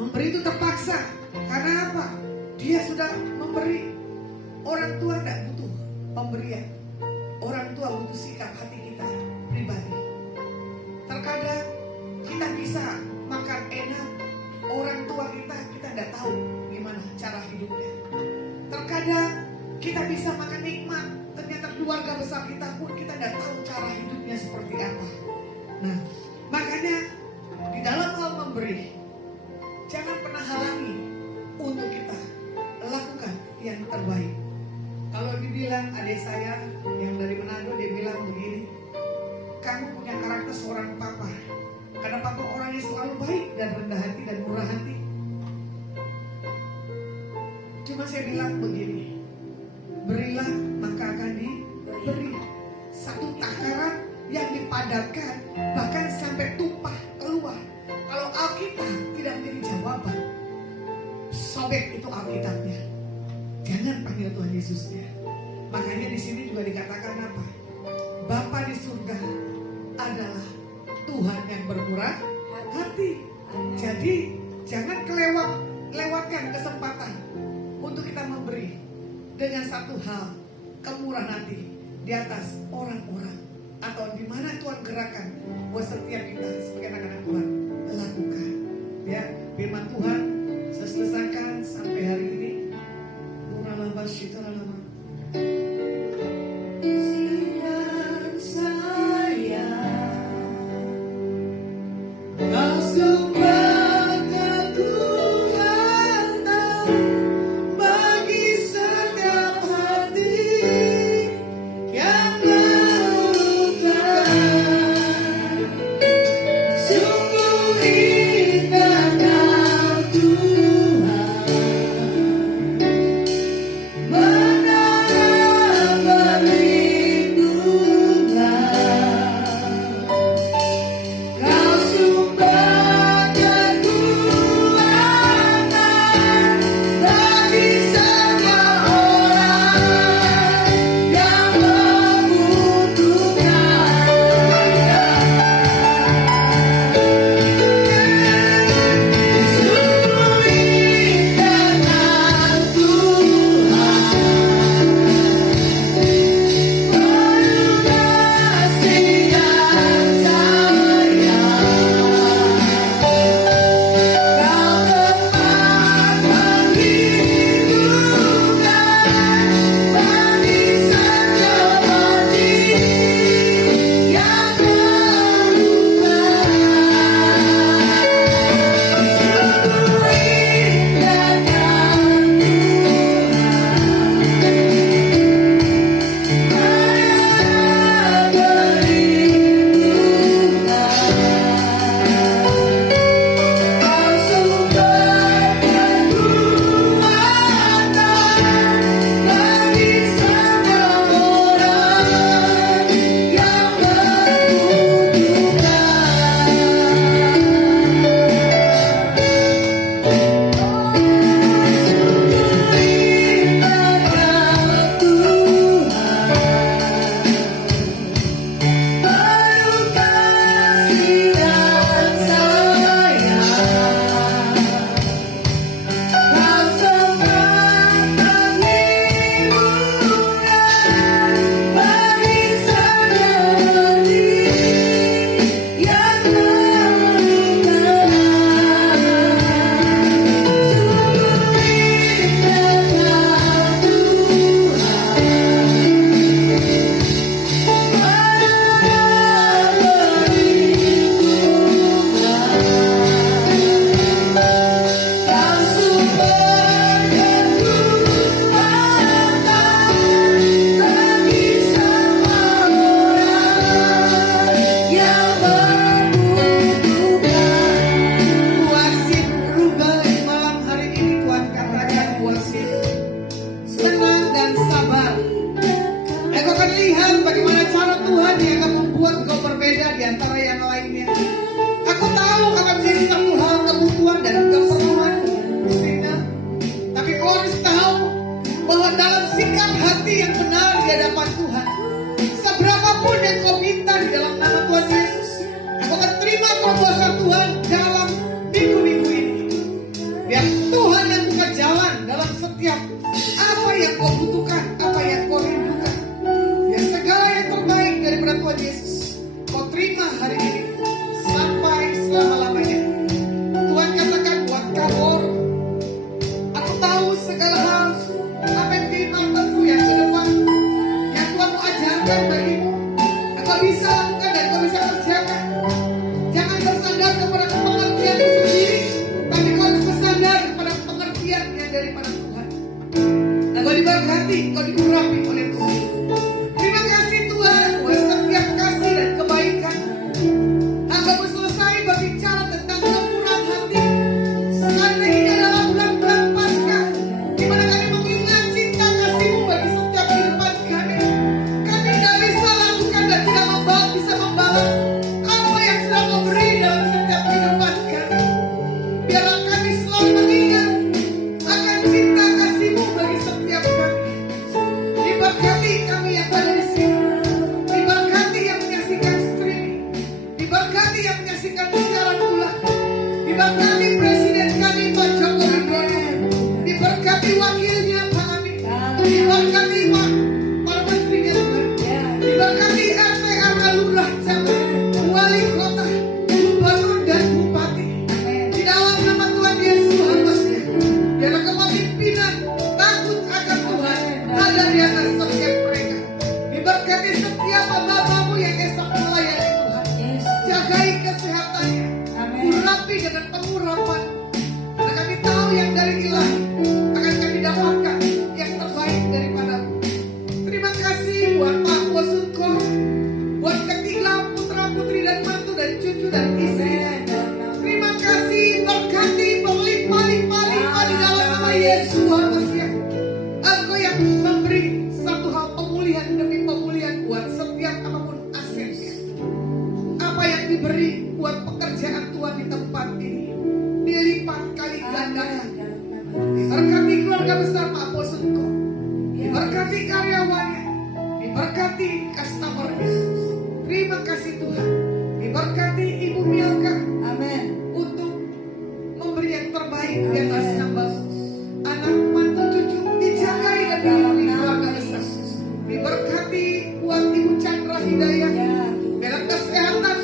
memberi itu terpaksa. Karena apa? Dia sudah memberi. Orang tua tidak butuh pemberian. Orang tua butuh sikap hati kita pribadi. Terkadang kita bisa makan enak, orang tua kita tidak tahu gimana cara hidupnya. Terkadang kita bisa makan nikmat, ternyata keluarga besar kita pun kita tidak tahu cara hidupnya seperti apa. Nah, makanya di dalam hal memberi, jangan pernah halangi untuk kita lakukan yang terbaik. Kalau dibilang adik saya yang dari Manado, dia bilang begini, kamu punya karakter seorang papa. Karena papa orangnya selalu baik dan rendah hati dan murah hati. Cuma saya bilang begini, berilah maka akan diberi. Satu takaran yang dipadatkan bahkan sampai tumpah keluar. Kalau Alkitab tidak menjadi jawaban, sobek itu Alkitabnya. Jangan panggil Tuhan Yesusnya. Makanya di sini juga dikatakan apa? Bapa di surga adalah Tuhan yang bermurah hati. Jadi jangan lewatkan kesempatan untuk kita memberi dengan satu hal, kemurahan hati di atas orang-orang atau di mana Tuhan gerakan buat setiap kita sebagai anak-anak Tuhan lakukan. Ya, firman Tuhan saya selesaikan sampai hari ini. Siang saya di hadapan Tuhan. Seberapapun yang kau minta di dalam nama Tuhan Yesus, aku akan terima terobosan Tuhan dalam minggu-minggu ini. Biar Tuhan yang buka jalan dalam setiap apa yang kau butuhkan, apa yang kau rindukan. Biar segala yang terbaik daripada Tuhan Yesus kau terima hari ini sampai selama-lamanya. Tuhan katakan buat Kabor, aku tahu segala hal apa yang firman-Mu yang ke depan, yang Tuhan mau ajarkan bagimu, engkau bisa lakukan dan engkau bisa kerjakan. Jangan bersandar kepada pengertian sendiri, tapi kau harus bersandar kepada pengertian yang daripada Tuhan. Engkau diberkati, engkau diurapi oleh Tuhan. Terima kasih Tuhan buat setiap kasih dan kebaikan. Hamba selesai berbicara tentang kemurahan hati. Karena ini adalah bulan-bulan Paskah, di mana kami mengingat cinta kasih-Mu bagi setiap kehidupan kami. Kami tidak bisa lakukan dan tidak bisa membalas apa yang sudah Kau beri dalam setiap kehidupan kami. Biarlah kami selalu mengingat akan cinta kasih-Mu bagi setiap kami. Diberkati kami yang ada di sini. Diberkati yang menyaksikan streaming. Diberkati yang menyaksikan siaran ulang. Diberkati Presiden kami Pak Joko Widodo. Diberkati wakilnya Pak Amin. Diberkati para menterinya Tuhan. Diberkati RT RW Lurah Camat, Wali Kota, Gubernur dan Bupati. Di dalam nama Tuhan Yesus harusnya biarlah kepemimpinan takut akan Tuhan ada di atas setiap mereka. Diberkati setiap hamba-Mu yang esok melayani Tuhan. Jagai kesehatannya, urapi dengan pengurapan. Karena kami tahu yang dari Ilahi akan kami dapatkan yang terbaik daripada-Mu. Terima kasih buat Pak Bosunko, buat ketiga putra putri dan mantu dan cucu dan istri. Terima kasih, berkati berlimpah-limpah di dalam nama Yesus harusnya. Engkau yang memberi satu hal pemulihan demi pemulihan buat setiap apapun asetnya. Apa yang diberi buat pekerjaan Tuhan di tempat ini dilipat kali gandakan. Diberkati keluarga besar Pak Bosunko, diberkati karyawannya, diberkati customer-nya. Terima kasih Tuhan. Diberkati Ibu Milka, amin, untuk memberi yang terbaik di atas hamba. Anak mantu cucu dijagai dan dilindungi keluarga besar. Diberkati buat Ibu Chandra Hidayah, dalam kesehatan,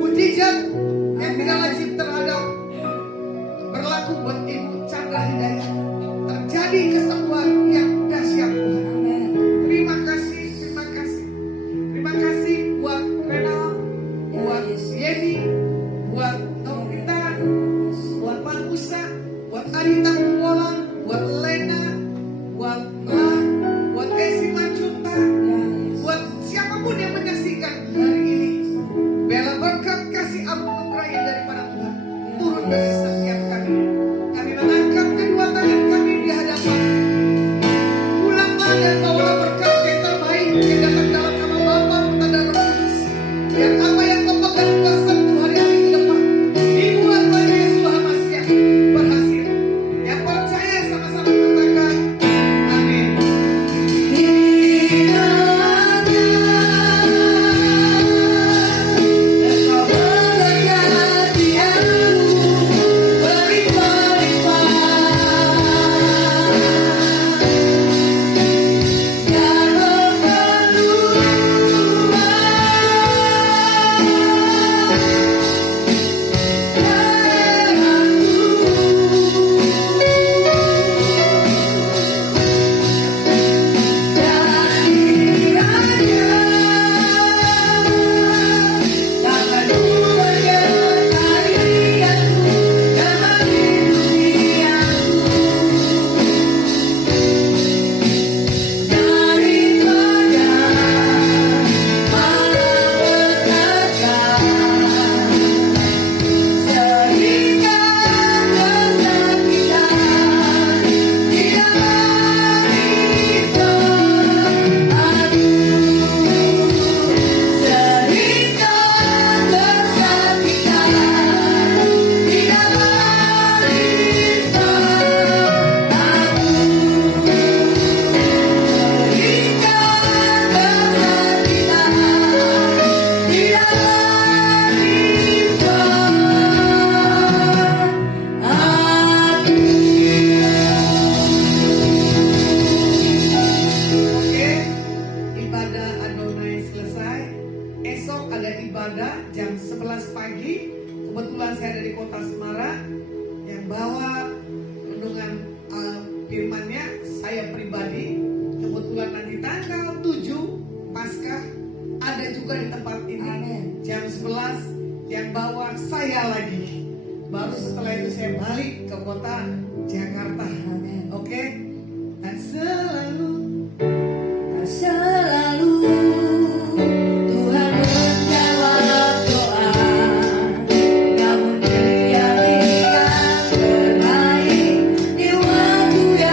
mujizat yang tidak lazim terhadap berlaku buat Ibu Chandra Hidayah. Terjadi kesembuhan yang dahsyat Tuhan. Terima kasih, terima kasih. Terima kasih buat Renal, buat Yeni, buat Novita, buat Pak Musa, buat Arita Kumolang, buat Lena, buat Esi Manjunta, buat siapapun yang menyaksikan ibadah jam 11 pagi. Kebetulan saya dari kota Semarang. Yang bawa renungan firmannya saya pribadi. Kebetulan nanti tanggal 7 Paskah ada juga di tempat ini. Amin. Jam 11 yang bawa saya lagi. Baru setelah itu saya balik ke kota Jakarta. Amin. Oke. Dan selalu